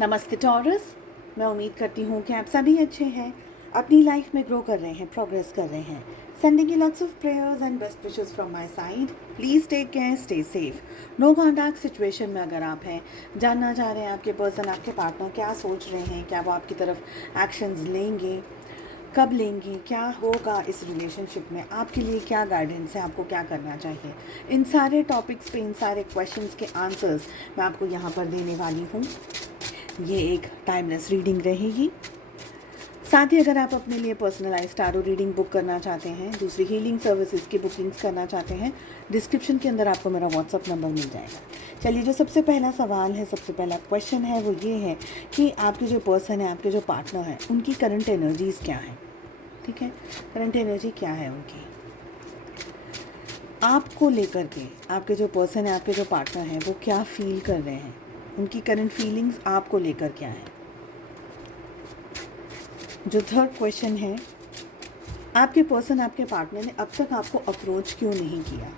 नमस्ते टॉरस। मैं उम्मीद करती हूँ कि आप सभी अच्छे हैं, अपनी लाइफ में ग्रो कर रहे हैं, प्रोग्रेस कर रहे हैं। Sending you lots of prayers and best wishes from my side. Please take care, stay safe. No contact situation में अगर आप हैं, जानना चाह रहे हैं आपके पर्सन, आपके पार्टनर क्या सोच रहे हैं, क्या वो आपकी तरफ एक्शंस लेंगे, कब लेंगे, क्या होगा इस रिलेशनशिप में, आपके लिए क्या गाइडेंस है, आपको क्या करना चाहिए, इन सारे टॉपिक्स पे, इन सारे क्वेश्चंस के आंसर्स मैं आपको यहाँ पर देने वाली हूँ। ये एक टाइमलेस रीडिंग रहेगी। साथ ही अगर आप अपने लिए पर्सनलाइज टारो रीडिंग बुक करना चाहते हैं, दूसरी हीलिंग सर्विसेज की बुकिंग्स करना चाहते हैं, डिस्क्रिप्शन के अंदर आपको मेरा व्हाट्सअप नंबर मिल जाएगा। चलिए, जो सबसे पहला सवाल है, सबसे पहला क्वेश्चन है वो ये है कि आपके जो पर्सन है, आपके जो पार्टनर है, उनकी करंट एनर्जीज़ क्या हैं। ठीक है, करंट एनर्जी क्या है उनकी आपको लेकर के। आपके जो पर्सन है, आपके जो पार्टनर हैं, वो क्या फील कर रहे हैं, उनकी करंट फीलिंग्स आपको लेकर क्या है। जो थर्ड क्वेश्चन है, आपके पर्सन, आपके पार्टनर ने अब तक आपको अप्रोच क्यों नहीं किया,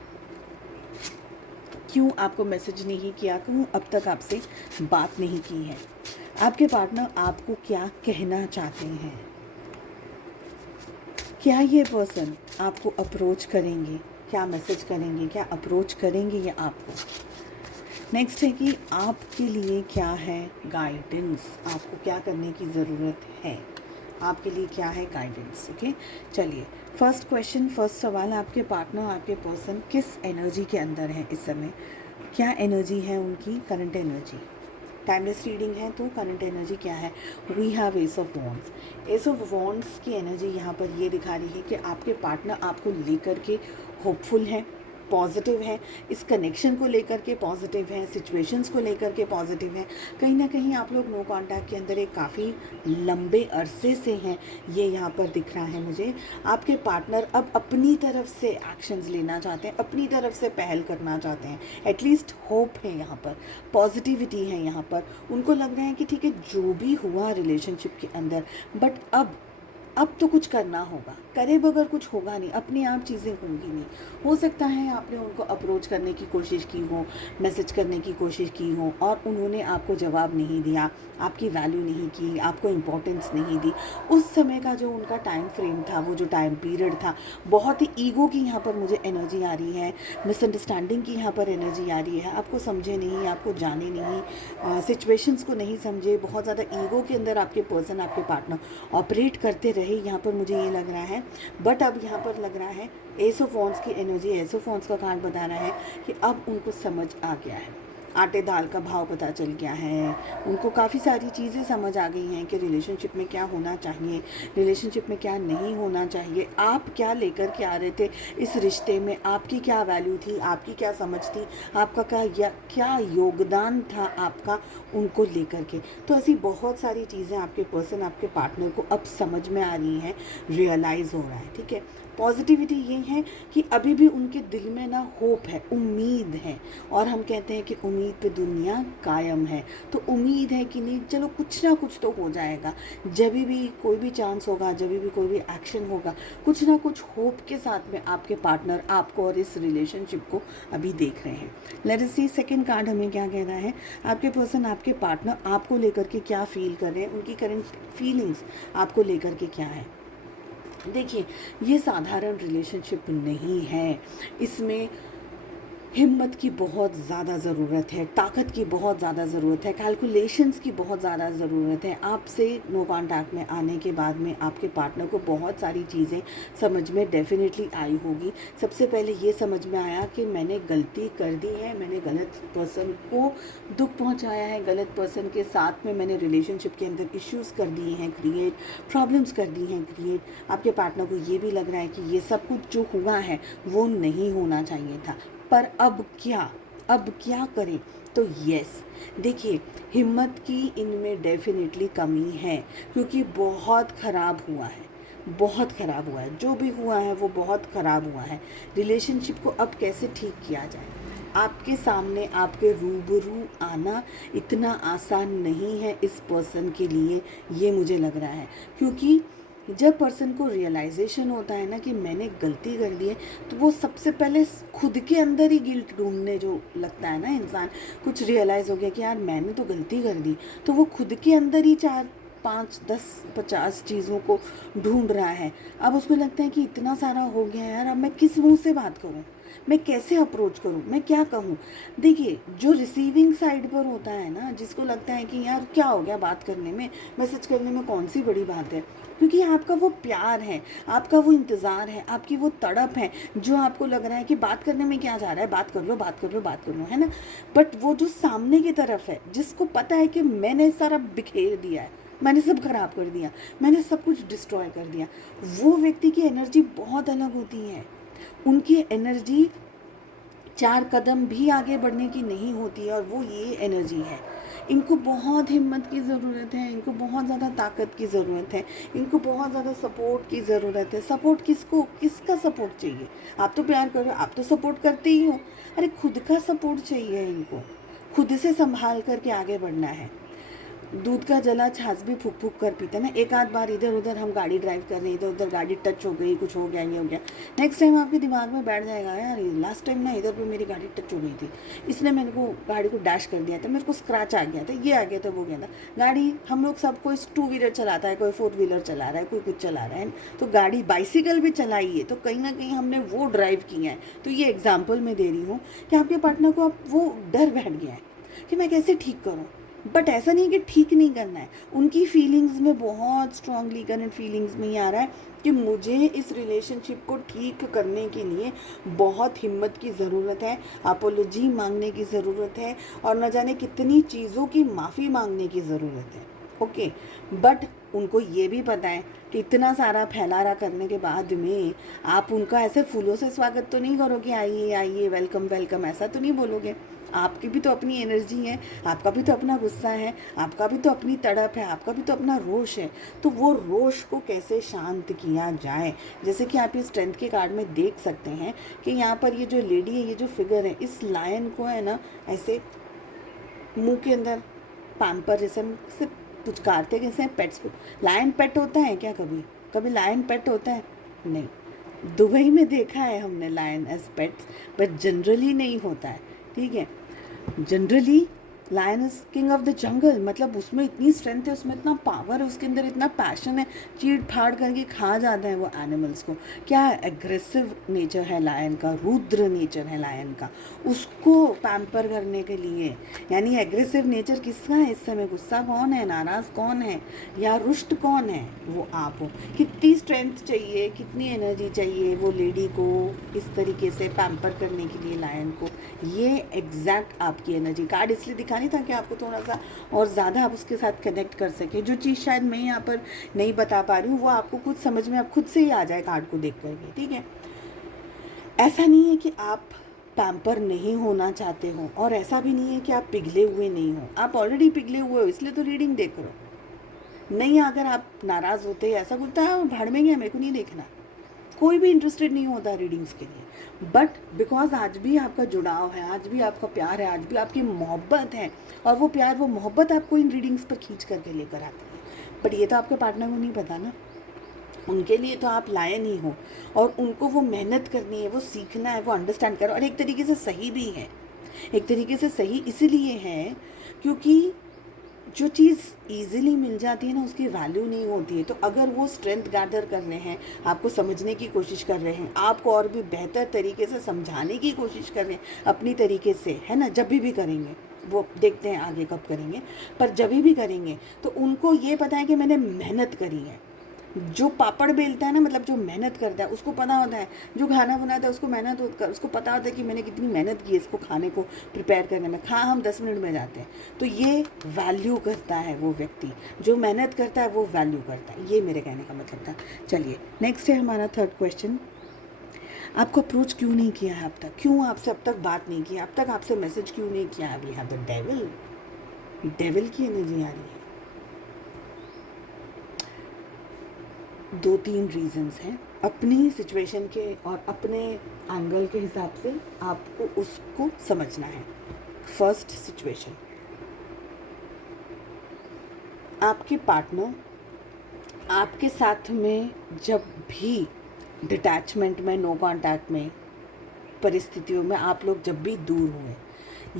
क्यों आपको मैसेज नहीं किया, क्यों अब तक आपसे बात नहीं की है। आपके पार्टनर आपको क्या कहना चाहते हैं, क्या ये पर्सन आपको अप्रोच करेंगे, क्या मैसेज करेंगे, क्या अप्रोच करेंगे ये आपको। नेक्स्ट है कि आपके लिए क्या है गाइडेंस, आपको क्या करने की ज़रूरत है, आपके लिए क्या है गाइडेंस। ओके, चलिए, फर्स्ट क्वेश्चन, फर्स्ट सवाल, आपके पार्टनर, आपके पर्सन किस एनर्जी के अंदर है इस समय, क्या एनर्जी है उनकी, करंट एनर्जी। टाइमलेस रीडिंग है तो करंट एनर्जी क्या है। We have ace of wands. Ace of wands की एनर्जी यहाँ पर ये दिखा रही है कि आपके पार्टनर आपको लेकर के होपफुल है, पॉजिटिव है, इस कनेक्शन को लेकर के पॉजिटिव है, सिचुएशंस को लेकर के पॉजिटिव है। कहीं ना कहीं आप लोग नो कांटेक्ट के अंदर एक काफ़ी लंबे अरसे से हैं, ये यहाँ पर दिख रहा है मुझे। आपके पार्टनर अब अपनी तरफ से एक्शंस लेना चाहते हैं, अपनी तरफ से पहल करना चाहते हैं, एटलीस्ट होप है यहाँ पर, पॉजिटिविटी है यहाँ पर। उनको लग रहा है कि ठीक है, जो भी हुआ रिलेशनशिप के अंदर, बट अब तो कुछ करना होगा, करे बगैर कुछ होगा नहीं, अपने आप चीज़ें होंगी नहीं। हो सकता है आपने उनको अप्रोच करने की कोशिश की हो, मैसेज करने की कोशिश की हो, और उन्होंने आपको जवाब नहीं दिया, आपकी वैल्यू नहीं की, आपको इम्पोर्टेंस नहीं दी। उस समय का जो उनका टाइम फ्रेम था, वो जो टाइम पीरियड था, बहुत ही ईगो की यहाँ पर मुझे एनर्जी आ रही है, मिसअंडरस्टैंडिंग की यहाँ पर एनर्जी आ रही है। आपको समझे नहीं, आपको जाने नहीं, सिचुएशंस को नहीं समझे, बहुत ज़्यादा ईगो के अंदर आपके पर्सन, आपके पार्टनर ऑपरेट करते रहे, यहाँ पर मुझे ये लग रहा है। बट अब यहाँ पर लग रहा है एस ऑफ वॉन्ड्स की एनर्जी, एस ऑफ वॉन्ड्स का कार्ड बता रहा है कि अब उनको समझ आ गया है, आटे दाल का भाव पता चल गया है, उनको काफ़ी सारी चीज़ें समझ आ गई हैं कि रिलेशनशिप में क्या होना चाहिए, रिलेशनशिप में क्या नहीं होना चाहिए, आप क्या लेकर के आ रहे थे इस रिश्ते में, आपकी क्या वैल्यू थी, आपकी क्या समझ थी, आपका क्या योगदान था आपका उनको लेकर के। तो ऐसी बहुत सारी चीज़ें आपके पर्सन, आपके पार्टनर को अब समझ में आ रही हैं, रियलाइज़ हो रहा है। ठीक है, पॉजिटिविटी ये है कि अभी भी उनके दिल में ना होप है, उम्मीद है, और हम कहते हैं कि उम्मीद पे दुनिया कायम है। तो उम्मीद है कि नहीं, चलो कुछ ना कुछ तो हो जाएगा, जब भी कोई भी चांस होगा, जब भी कोई भी एक्शन होगा, कुछ ना कुछ होप के साथ में आपके पार्टनर आपको और इस रिलेशनशिप को अभी देख रहे हैं। लेट अस सी सेकंड कार्ड हमें क्या कह रहा है। आपके पर्सन, आपके पार्टनर आपको लेकर के क्या फील कर रहे हैं, उनकी करंट फीलिंग्स आपको लेकर के क्या है। देखिए, ये साधारण रिलेशनशिप नहीं है, इसमें हिम्मत की बहुत ज़्यादा ज़रूरत है, ताकत की बहुत ज़्यादा ज़रूरत है, कैलकुलेशंस की बहुत ज़्यादा ज़रूरत है। आपसे नो कॉन्टैक्ट में आने के बाद में आपके पार्टनर को बहुत सारी चीज़ें समझ में डेफिनेटली आई होगी। सबसे पहले ये समझ में आया कि मैंने गलती कर दी है, मैंने गलत पर्सन को दुख पहुंचाया है, गलत पर्सन के साथ में मैंने रिलेशनशिप के अंदर इश्यूज़ कर दिए हैं क्रिएट, प्रॉब्लम्स कर दी हैं क्रिएट। आपके पार्टनर को ये भी लग रहा है कि ये सब कुछ जो हुआ है वो नहीं होना चाहिए था, पर अब क्या करें। तो यस, देखिए, हिम्मत की इनमें डेफिनेटली कमी है, क्योंकि बहुत ख़राब हुआ है, बहुत ख़राब हुआ है, जो भी हुआ है वो बहुत ख़राब हुआ है। रिलेशनशिप को अब कैसे ठीक किया जाए, आपके सामने, आपके रूबरू आना इतना आसान नहीं है इस पर्सन के लिए, ये मुझे लग रहा है। क्योंकि जब पर्सन को रियलाइजेशन होता है ना कि मैंने गलती कर दी है, तो वो सबसे पहले खुद के अंदर ही गिल्ट ढूंढने जो लगता है ना इंसान, कुछ रियलाइज़ हो गया कि यार मैंने तो गलती कर दी, तो वो खुद के अंदर ही 4, 5, 10, 50 चीज़ों को ढूंढ रहा है। अब उसको लगता है कि इतना सारा हो गया यार, अब मैं किस मुंह से बात करूं, मैं कैसे अप्रोच करूं, मैं क्या कहूं। देखिए, जो रिसीविंग साइड पर होता है ना, जिसको लगता है कि यार क्या हो गया बात करने में, मैसेज करने में कौन सी बड़ी बात है, क्योंकि आपका वो प्यार है, आपका वो इंतज़ार है, आपकी वो तड़प है, जो आपको लग रहा है कि बात करने में क्या जा रहा है, बात कर लो बात कर लो बात कर लो, है ना। बट वो जो सामने की तरफ है, जिसको पता है कि मैंने सारा बिखेर दिया है, मैंने सब खराब कर दिया, मैंने सब कुछ डिस्ट्रॉय कर दिया, वो व्यक्ति की एनर्जी बहुत अलग होती है। उनकी एनर्जी 4 कदम भी आगे बढ़ने की नहीं होती है, और वो ये एनर्जी है। इनको बहुत हिम्मत की ज़रूरत है, इनको बहुत ज़्यादा ताकत की ज़रूरत है, इनको बहुत ज़्यादा सपोर्ट की ज़रूरत है। सपोर्ट किसको, किसका सपोर्ट चाहिए? आप तो प्यार कर रहे हो, आप तो सपोर्ट करते ही हो, अरे खुद का सपोर्ट चाहिए इनको, खुद से संभाल करके आगे बढ़ना है। दूध का जला छाछ भी फूक फूक कर पीते ना। एक आध बार इधर उधर हम गाड़ी ड्राइव कर रहे हैं, इधर उधर गाड़ी टच हो गई, कुछ हो गया, ये हो गया, नेक्स्ट टाइम आपके दिमाग में बैठ जाएगा, यार लास्ट टाइम ना इधर पे मेरी गाड़ी टच हो गई थी, इसने मेरे को गाड़ी को डैश कर दिया था, मेरे को स्क्रैच आ गया था, ये आ गया था, वो गया था। गाड़ी हम लोग सब, कोई 2 व्हीलर चलाता है, कोई 4 व्हीलर चला रहा है, कोई कुछ चला रहा है, तो गाड़ी बाइसिकल भी चलाई है, तो कहीं ना कहीं हमने वो ड्राइव किया है। तो ये एग्जाम्पल मैं दे रही हूँ कि आपके पार्टनर को आप वो डर बैठ गया है कि मैं कैसे ठीक करूँ। बट ऐसा नहीं कि ठीक नहीं करना है, उनकी फीलिंग्स में बहुत स्ट्रांगली, करंट फीलिंग्स में ही आ रहा है कि मुझे इस रिलेशनशिप को ठीक करने के लिए बहुत हिम्मत की ज़रूरत है, अपोलॉजी मांगने की ज़रूरत है, और न जाने कितनी चीज़ों की माफ़ी मांगने की ज़रूरत है। ओके, बट उनको ये भी पता है कि इतना सारा फैलारा करने के बाद में आप उनका ऐसे फूलों से स्वागत तो नहीं करोगे, आइए आइए वेलकम वेलकम, ऐसा तो नहीं बोलोगे। आपकी भी तो अपनी एनर्जी है, आपका भी तो अपना गुस्सा है, आपका भी तो अपनी तड़प है, आपका भी तो अपना रोष है। तो वो रोष को कैसे शांत किया जाए, जैसे कि आप ये स्ट्रेंथ के कार्ड में देख सकते हैं कि यहाँ पर ये जो लेडी है, ये जो फिगर है, इस लायन को है ना ऐसे मुंह के अंदर पैम्पर जैसे से पुचकारते कैसे हैं पेट्स को। लायन पेट होता है क्या? कभी कभी लायन पेट होता है? नहीं। दुबई में देखा है हमने lion as pets, but generally नहीं होता है, ठीक है। Generally lion is king of the jungle, मतलब उसमें इतनी स्ट्रेंथ है, उसमें इतना पावर है, उसके अंदर इतना पैशन है, चीड़ फाड़ करके खा जाता है वो एनिमल्स को। क्या एग्रेसिव नेचर है लायन का, रुद्र नेचर है लायन का, उसको पैम्पर करने के लिए। यानी एग्रेसिव नेचर किसका है इस समय? गुस्सा कौन है, नाराज़ कौन है, या रुष्ट कौन है? वो आप हो। कितनी स्ट्रेंथ चाहिए, कितनी एनर्जी चाहिए वो लेडी को इस तरीके से पैम्पर करने के लिए लायन को। ये एग्जैक्ट आपकी एनर्जी कार्ड इसलिए दिखा नहीं था कि आपको थोड़ा सा और ज़्यादा आप उसके साथ कनेक्ट कर सके। जो चीज़ शायद मैं यहाँ पर नहीं बता पा रही हूँ, वो आपको खुद समझ में, आप खुद से ही आ जाए कार्ड को देख करके, ठीक है। ऐसा नहीं है कि आप पैम्पर नहीं होना चाहते हो, और ऐसा भी नहीं है कि आप पिघले हुए नहीं हो, आप ऑलरेडी पिघले हुए हो, इसलिए तो रीडिंग देख रहे हो। नहीं, अगर आप नाराज़ होते, ऐसा बोलता है भाड़ में गया, मेरे को नहीं देखना, कोई भी इंटरेस्टेड नहीं होता रीडिंग्स के लिए। बट बिकॉज आज भी आपका जुड़ाव है, आज भी आपका प्यार है, आज भी आपकी मोहब्बत है, और वो प्यार, वो मोहब्बत आपको इन रीडिंग्स पर खींच करके लेकर आती है। बट ये तो आपके पार्टनर को नहीं पता ना, उनके लिए तो आप लायन ही हो, और उनको वो मेहनत करनी है, वो सीखना है, वो अंडरस्टैंड करो। और एक तरीके से सही भी है, एक तरीके से सही इसीलिए है क्योंकि जो चीज़ ईजिली मिल जाती है ना, उसकी वैल्यू नहीं होती है। तो अगर वो स्ट्रेंथ गैदर कर रहे हैं, आपको समझने की कोशिश कर रहे हैं, आपको और भी बेहतर तरीके से समझाने की कोशिश कर रहे हैं अपनी तरीके से, है ना, जब भी करेंगे, वो देखते हैं आगे कब करेंगे, पर जब भी करेंगे तो उनको ये पता है कि मैंने मेहनत करी है। जो पापड़ बेलता है ना, मतलब जो मेहनत करता है, उसको पता होता है, जो खाना बनाता है उसको मेहनत होता है, उसको पता होता है कि मैंने कितनी मेहनत की है इसको खाने को प्रिपेयर करने में। हम 10 मिनट में जाते हैं। तो ये वैल्यू करता है वो व्यक्ति, जो मेहनत करता है वो वैल्यू करता है। ये मेरे कहने का मतलब था। चलिए नेक्स्ट है हमारा 3rd क्वेश्चन। आपको अप्रोच क्यों नहीं किया है अब तक? क्यों आपसे अब तक बात नहीं की? अब तक आपसे मैसेज क्यों नहीं किया? अभी यहाँ द डेविल की एनर्जी आ रही है। 2-3 रीजंस हैं। अपनी सिचुएशन के और अपने एंगल के हिसाब से आपको उसको समझना है। फर्स्ट सिचुएशन, आपके पार्टनर आपके साथ में जब भी डिटैचमेंट में, नो कांटेक्ट में परिस्थितियों में आप लोग जब भी दूर हुए,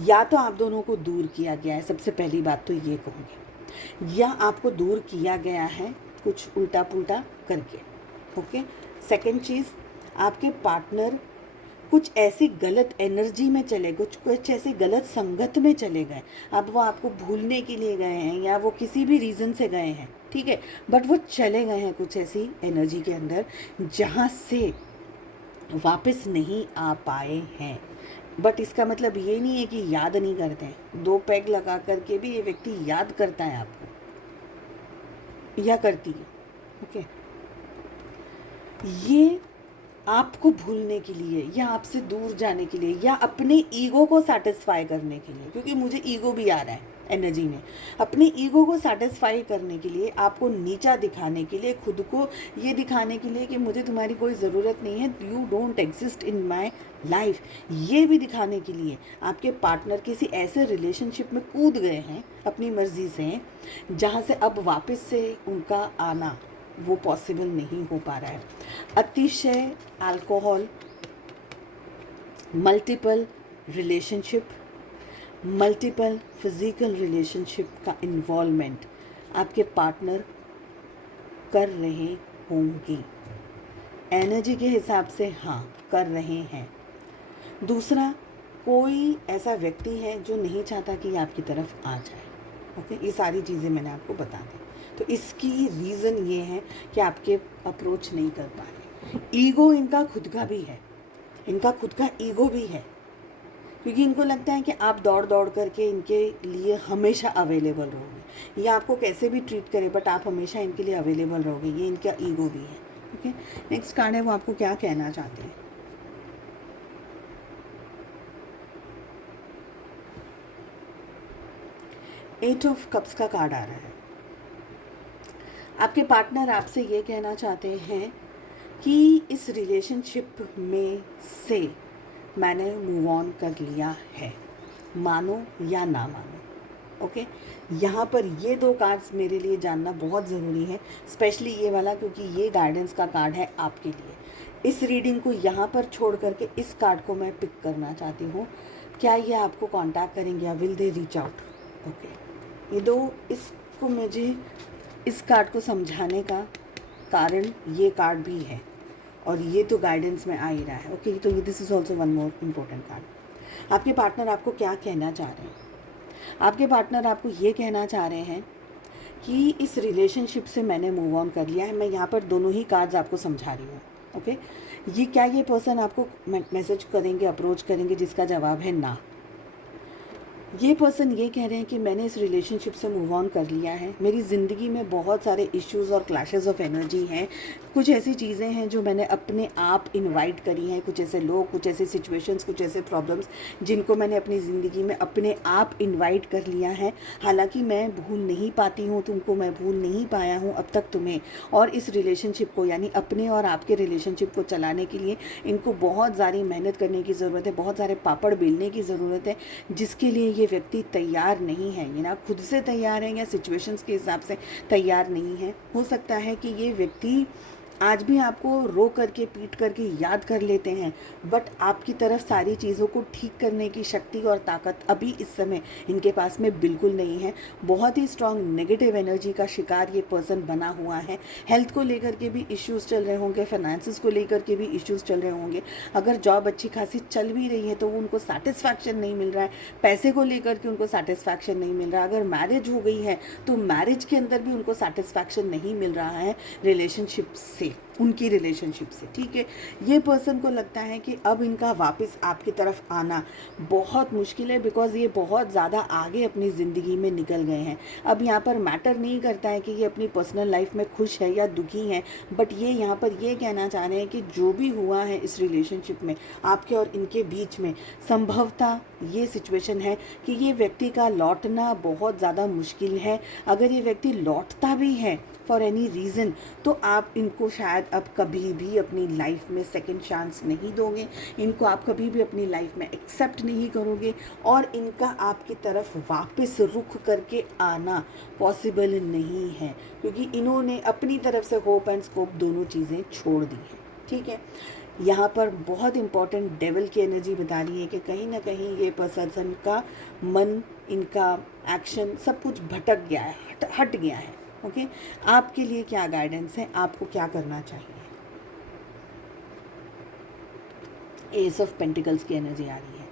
या तो आप दोनों को दूर किया गया है, सबसे पहली बात तो ये कहूँगी, या आपको दूर किया गया है कुछ उल्टा पुल्टा करके। ओके। सेकंड चीज़, आपके पार्टनर कुछ ऐसी गलत एनर्जी में चले गए, कुछ ऐसी गलत संगत में चले गए। अब वो आपको भूलने के लिए गए हैं या वो किसी भी रीज़न से गए हैं, ठीक है, बट वो चले गए हैं कुछ ऐसी एनर्जी के अंदर जहाँ से वापस नहीं आ पाए हैं। बट इसका मतलब ये नहीं है कि याद नहीं करते हैं। 2 पैग लगा करके भी ये व्यक्ति याद करता है आपको या करती है। ओके। ये आपको भूलने के लिए या आपसे दूर जाने के लिए या अपने ईगो को सैटिस्फाई करने के लिए, क्योंकि मुझे ईगो भी आ रहा है एनर्जी में, अपने ईगो को सैटिस्फाई करने के लिए, आपको नीचा दिखाने के लिए, खुद को ये दिखाने के लिए कि मुझे तुम्हारी कोई ज़रूरत नहीं है, you don't exist in my life, ये भी दिखाने के लिए आपके पार्टनर किसी ऐसे रिलेशनशिप में कूद गए हैं अपनी मर्ज़ी से, जहाँ से अब वापस से उनका आना वो पॉसिबल नहीं हो पा रहा है। अतिशय alcohol, multiple relationship, multiple physical relationship का इन्वॉल्वमेंट आपके पार्टनर कर रहे होंगे। एनर्जी के हिसाब से हाँ कर रहे हैं। दूसरा, कोई ऐसा व्यक्ति है जो नहीं चाहता कि आपकी तरफ आ जाए। ओके, ये सारी चीज़ें मैंने आपको बता दी। तो इसकी रीज़न ये है कि आपके अप्रोच नहीं कर पा रहे। ईगो इनका खुद का भी है, इनका खुद का ईगो भी है, क्योंकि इनको लगता है कि आप दौड़ दौड़ करके इनके लिए हमेशा अवेलेबल रहोगे, या आपको कैसे भी ट्रीट करे बट आप हमेशा इनके लिए अवेलेबल रहोगे, ये इनका ईगो भी है। ओके। नेक्स्ट कार्ड है, वो आपको क्या कहना चाहते हैं। एट ऑफ कप्स का कार्ड आ रहा है। आपके पार्टनर आपसे ये कहना चाहते हैं कि इस रिलेशनशिप में से मैंने मूव ऑन कर लिया है, मानो या ना मानो। ओके। यहाँ पर ये 2 कार्ड्स मेरे लिए जानना बहुत ज़रूरी है, स्पेशली ये वाला, क्योंकि ये गाइडेंस का कार्ड है आपके लिए। इस रीडिंग को यहाँ पर छोड़ करके इस कार्ड को मैं पिक करना चाहती हूँ। क्या ये आपको कांटेक्ट करेंगे या will they reach out. Okay. ये 2, इसको मुझे इस कार्ड को समझाने का कारण ये कार्ड भी है, और ये तो गाइडेंस में आ ही रहा है। ओके। तो ये this is also one more important card. आपके पार्टनर आपको क्या कहना चाह रहे हैं। आपके पार्टनर आपको ये कहना चाह रहे हैं कि इस रिलेशनशिप से मैंने मूव ऑन कर लिया है। मैं यहाँ पर दोनों ही कार्ड्स आपको समझा रही हूँ। ओके। ये क्या ये पर्सन आपको मैसेज करेंगे, अप्रोच करेंगे, जिसका जवाब है ना। ये पर्सन ये कह रहे हैं कि मैंने इस रिलेशनशिप से मूव ऑन कर लिया है। मेरी ज़िंदगी में बहुत सारे इश्यूज़ और क्लैशेस ऑफ एनर्जी हैं, कुछ ऐसी चीज़ें हैं जो मैंने अपने आप इनवाइट करी हैं, कुछ ऐसे लोग, कुछ ऐसे सिचुएशंस, कुछ ऐसे प्रॉब्लम्स जिनको मैंने अपनी ज़िंदगी में अपने आप इनवाइट कर लिया है। हालांकि मैं भूल नहीं पाती हूँ तुमको, मैं भूल नहीं पाया हूँ अब तक तुम्हें, और इस रिलेशनशिप को, यानी अपने और आपके रिलेशनशिप को चलाने के लिए इनको बहुत सारी मेहनत करने की ज़रूरत है, बहुत सारे पापड़ बेलने की ज़रूरत है, जिसके लिए ये व्यक्ति तैयार नहीं है। ये ना खुद से तैयार है या सिचुएशंस के हिसाब से तैयार नहीं है। हो सकता है कि ये व्यक्ति आज भी आपको रो करके, पीट करके याद कर लेते हैं, बट आपकी तरफ सारी चीज़ों को ठीक करने की शक्ति और ताकत अभी इस समय इनके पास में बिल्कुल नहीं है। बहुत ही स्ट्रांग नेगेटिव एनर्जी का शिकार ये पर्सन बना हुआ है। हेल्थ को लेकर के भी इश्यूज़ चल रहे होंगे, फाइनेंसेस को लेकर के भी इश्यूज़ चल रहे होंगे। अगर जॉब अच्छी खासी चल भी रही है तो उनको सेटिस्फैक्शन नहीं मिल रहा है, पैसे को लेकर के उनको सेटिस्फैक्शन नहीं मिल रहा। अगर मैरिज हो गई है तो मैरिज के अंदर भी उनको सेटिस्फैक्शन नहीं मिल रहा है रिलेशनशिप से, उनकी रिलेशनशिप से। ठीक है। ये पर्सन को लगता है कि अब इनका वापस आपकी तरफ आना बहुत मुश्किल है, बिकॉज ये बहुत ज़्यादा आगे अपनी ज़िंदगी में निकल गए हैं। अब यहाँ पर मैटर नहीं करता है कि ये अपनी पर्सनल लाइफ में खुश है या दुखी हैं, बट ये यहाँ पर ये कहना चाह रहे हैं कि जो भी हुआ है इस रिलेशनशिप में आपके और इनके बीच में, संभवतः ये सिचुएशन है कि ये व्यक्ति का लौटना बहुत ज़्यादा मुश्किल है। अगर ये व्यक्ति लौटता भी है फॉर एनी रीज़न, तो आप इनको शायद अब कभी भी अपनी लाइफ में सेकंड चांस नहीं दोगे, इनको आप कभी भी अपनी लाइफ में एक्सेप्ट नहीं करोगे, और इनका आपकी तरफ वापस रुख करके आना पॉसिबल नहीं है, क्योंकि इन्होंने अपनी तरफ से होप एंड स्कोप दोनों चीज़ें छोड़ दी हैं। ठीक है, यहाँ पर बहुत इंपॉर्टेंट डेविल की एनर्जी बता रही है कि कहीं ना कहीं ये पर्सन का मन, इनका एक्शन सब कुछ भटक गया है, हट गया है। ओके, आपके लिए क्या गाइडेंस है, आपको क्या करना चाहिए? एस ऑफ पेंटिकल्स की एनर्जी आ रही है।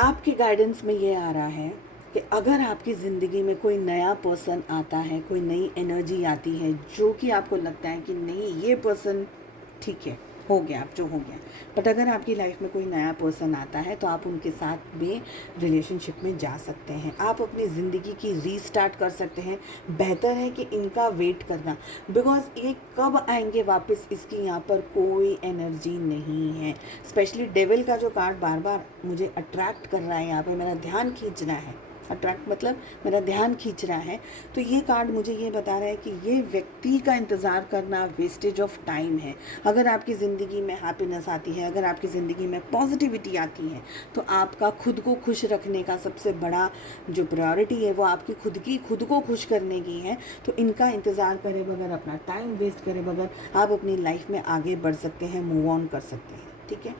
आपके गाइडेंस में ये आ रहा है कि अगर आपकी ज़िंदगी में कोई नया पर्सन आता है, कोई नई एनर्जी आती है जो कि आपको लगता है कि नहीं ये पर्सन ठीक है, हो गया अब जो हो गया, बट अगर आपकी लाइफ में कोई नया पर्सन आता है तो आप उनके साथ में रिलेशनशिप में जा सकते हैं, आप अपनी ज़िंदगी की रीस्टार्ट कर सकते हैं। बेहतर है कि इनका वेट करना, बिकॉज ये कब आएंगे वापस, इसकी यहाँ पर कोई एनर्जी नहीं है। स्पेशली डेविल का जो कार्ड बार बार मुझे अट्रैक्ट कर रहा है, यहाँ पर मेरा ध्यान खींच रहा है, अट्रैक्ट मतलब मेरा ध्यान खींच रहा है, तो ये कार्ड मुझे ये बता रहा है कि ये व्यक्ति का इंतज़ार करना वेस्टेज ऑफ टाइम है। अगर आपकी ज़िंदगी में हैप्पीनेस आती है, अगर आपकी ज़िंदगी में पॉजिटिविटी आती है, तो आपका खुद को खुश रखने का सबसे बड़ा जो प्रायोरिटी है वो आपकी खुद को खुश करने की है। तो इनका इंतज़ार करे बगैर, अपना टाइम वेस्ट करे बगैर आप अपनी लाइफ में आगे बढ़ सकते हैं, मूव ऑन कर सकते हैं। ठीक है,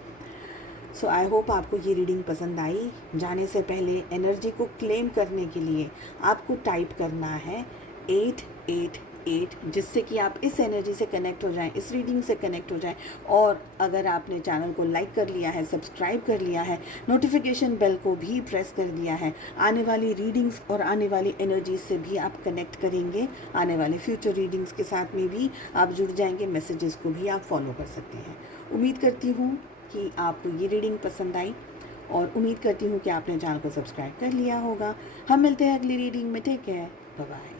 सो आई होप आपको ये रीडिंग पसंद आई। जाने से पहले एनर्जी को क्लेम करने के लिए आपको टाइप करना है 888, जिससे कि आप इस एनर्जी से कनेक्ट हो जाएं, इस रीडिंग से कनेक्ट हो जाएं। और अगर आपने चैनल को लाइक कर लिया है, सब्सक्राइब कर लिया है, नोटिफिकेशन बेल को भी प्रेस कर दिया है, आने वाली रीडिंग्स और आने वाली एनर्जीज से भी आप कनेक्ट करेंगे, आने वाले फ्यूचर रीडिंग्स के साथ में भी आप जुड़ जाएंगे, मैसेजेस को भी आप फॉलो कर सकते हैं। उम्मीद करती हूँ कि आपको ये रीडिंग पसंद आई, और उम्मीद करती हूँ कि आपने चैनल को सब्सक्राइब कर लिया होगा। हम मिलते हैं अगली रीडिंग में। Take care, bye bye.